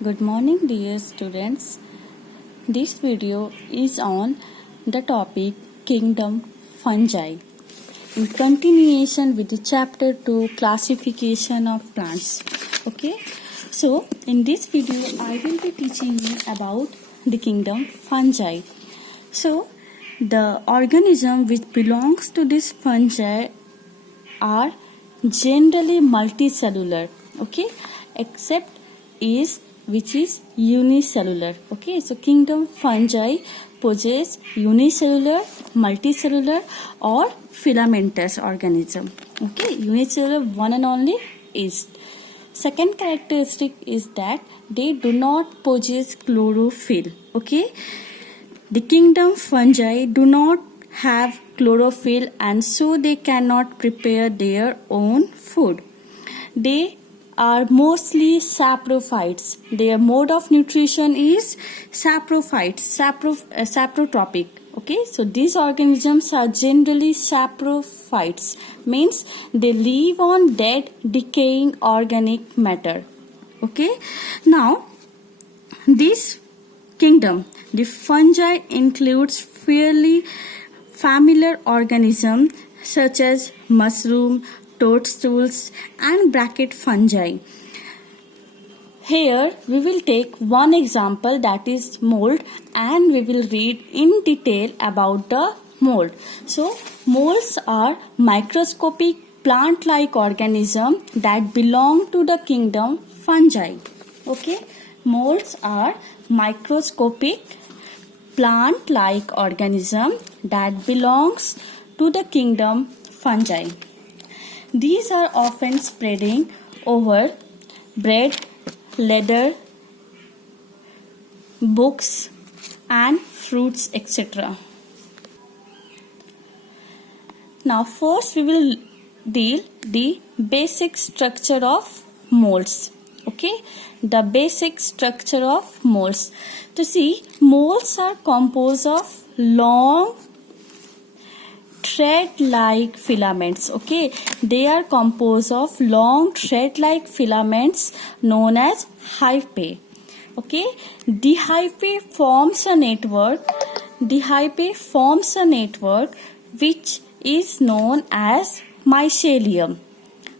Good morning, dear students. This video is on the topic Kingdom Fungi. In continuation with the chapter 2 classification of plants. Okay, so in this video, I will be teaching you about the kingdom fungi. So, the organism which belongs to this fungi are generally multicellular, okay, except is which is unicellular. Okay, so kingdom fungi possess unicellular, multicellular or filamentous organism. Okay, unicellular one and only is. Second characteristic is that they do not possess chlorophyll. Okay, the kingdom fungi do not have chlorophyll and so they cannot prepare their own food. They are mostly saprophytes. Their mode of nutrition is saprophytes, saprotropic. Okay, so these organisms are generally saprophytes, means they live on dead, decaying organic matter. Okay, now this kingdom, the fungi includes fairly familiar organisms such as mushroom, toadstools and bracket fungi. Here we will take one example, that is mold, and we will read in detail about the mold. So molds are microscopic plant-like organisms that belong to the kingdom fungi. Okay, molds are microscopic plant-like organism that belongs to the kingdom fungi. These are often spreading over bread, leather, books and fruits, etc. Now first we will deal the basic structure of molds. Okay, the basic structure of molds. To see, molds are composed of long thread-like filaments. Okay, they are composed of long thread-like filaments known as hyphae. Okay, the hyphae forms a network. The hyphae forms a network which is known as mycelium.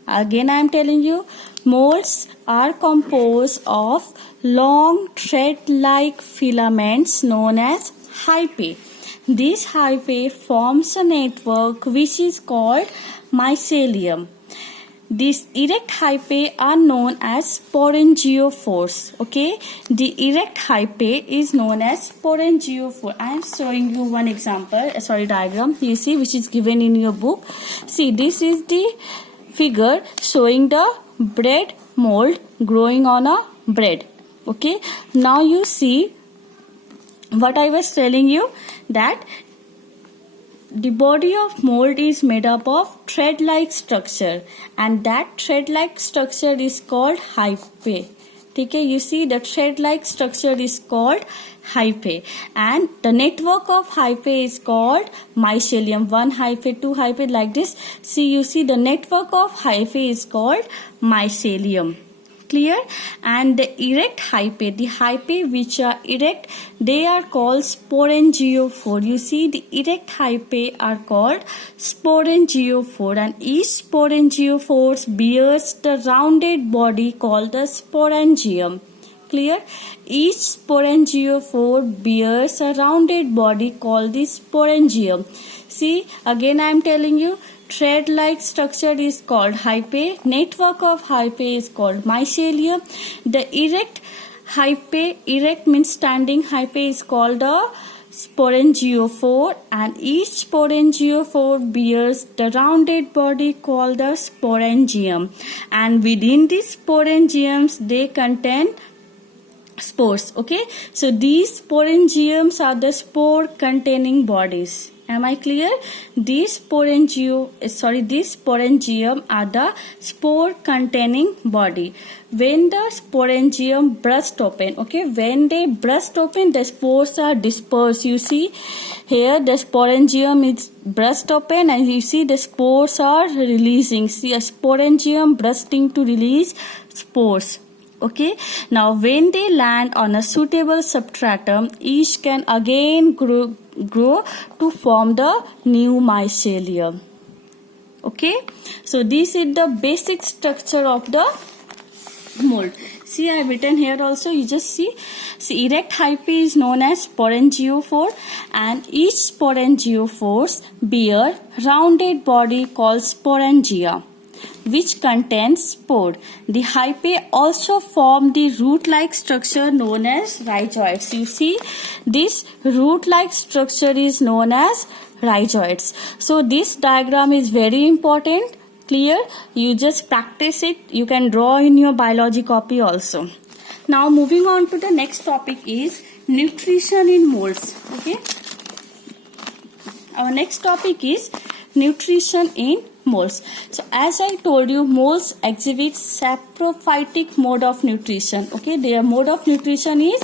Again, I am telling you, molds are composed of long thread-like filaments known as hyphae. This hyphae forms a network which is called mycelium. These erect hyphae are known as sporangiophores. Okay, the erect hyphae is known as sporangiophore. I am showing you one example, diagram. You see, which is given in your book. See, this is the figure showing the bread mold growing on a bread. Okay, now you see what I was telling you, that the body of mold is made up of thread-like structure and that thread-like structure is called hyphae. Okay, you see the thread-like structure is called hyphae and the network of hyphae is called mycelium. One hyphae, two hyphae, like this. See, you see the network of hyphae is called mycelium. Clear? And the erect hyphae, the hyphae which are erect, they are called sporangiophore. You see, the erect hyphae are called sporangiophore and each sporangiophore bears the rounded body called the sporangium. Clear? Each sporangiophore bears a rounded body called the sporangium. See, again I am telling you, thread-like structure is called hyphae. Network of hyphae is called mycelium. The erect hyphae, erect means standing hyphae, is called a sporangiophore and each sporangiophore bears the rounded body called the sporangium. And within these sporangiums, they contain spores. Okay, so these sporangiums are the spore containing bodies. Am I clear? These sporangium are the spore containing body. When the sporangium burst open, okay, when they burst open, the spores are dispersed. You see here the sporangium is burst open and you see the spores are releasing. See a sporangium bursting to release spores. Okay, now when they land on a suitable substratum, each can again grow to form the new mycelium. Okay, so this is the basic structure of the mold. See, I have written here also. You just see erect hyphae is known as sporangiophore, and each sporangiophores bear rounded body called sporangia, which contains spore. The hyphae also form the root-like structure known as rhizoids. You see, this root-like structure is known as rhizoids. So this diagram is very important. Clear? You just practice it. You can draw in your biology copy also. Now moving on to the next topic is nutrition in molds. Okay. Our next topic is nutrition in molds. So as I told you, molds exhibit saprophytic mode of nutrition. Okay, their mode of nutrition is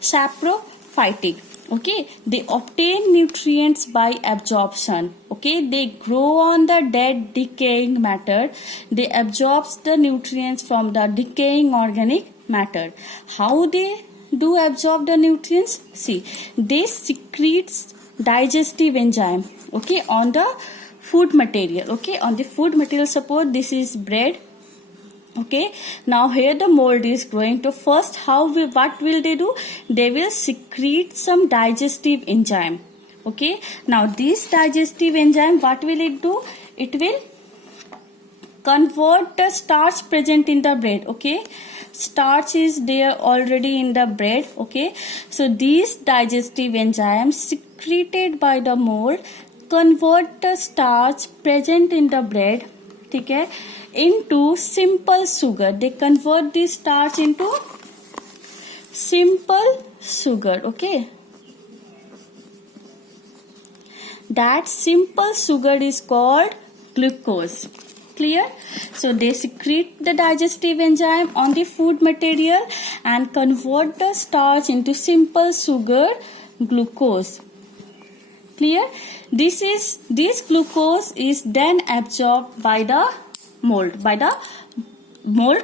saprophytic. Okay, they obtain nutrients by absorption. Okay, they grow on the dead decaying matter. They absorb the nutrients from the decaying organic matter. How they do absorb the nutrients? See, they secrete digestive enzyme. Okay, on the food material. Okay, on the food material, suppose this is bread. Okay, now here the mold is growing. To first, what will they do? They will secrete some digestive enzyme. Okay, now this digestive enzyme, what will it do? It will convert the starch present in the bread. Okay, starch is there already in the bread. Okay, so these digestive enzymes secreted by the mold convert the starch present in the bread, okay, into simple sugar. They convert this starch into simple sugar. Okay, that simple sugar is called glucose. Clear? So they secrete the digestive enzyme on the food material and convert the starch into simple sugar, glucose. Clear? This glucose is then absorbed by the mold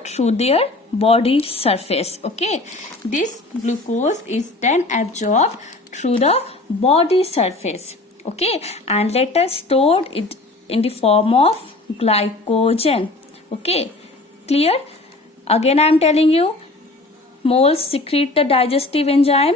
through their body surface. Okay, this glucose is then absorbed through the body surface. Okay, and later stored it in the form of glycogen. Okay, clear? Again I am telling you, molds secrete the digestive enzyme.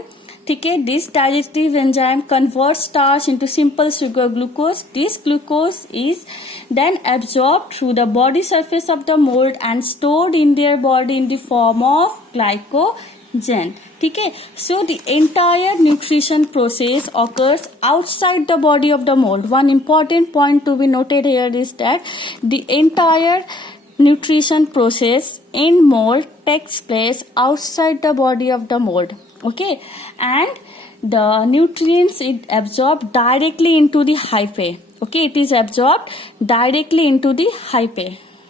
Okay, this digestive enzyme converts starch into simple sugar, glucose. This glucose is then absorbed through the body surface of the mold and stored in their body in the form of glycogen. Okay, so the entire nutrition process occurs outside the body of the mold. One important point to be noted here is that the entire nutrition process in mold takes place outside the body of the mold. Okay, and the nutrients it absorbed directly into the hyphae. Okay, it is absorbed directly into the hyphae.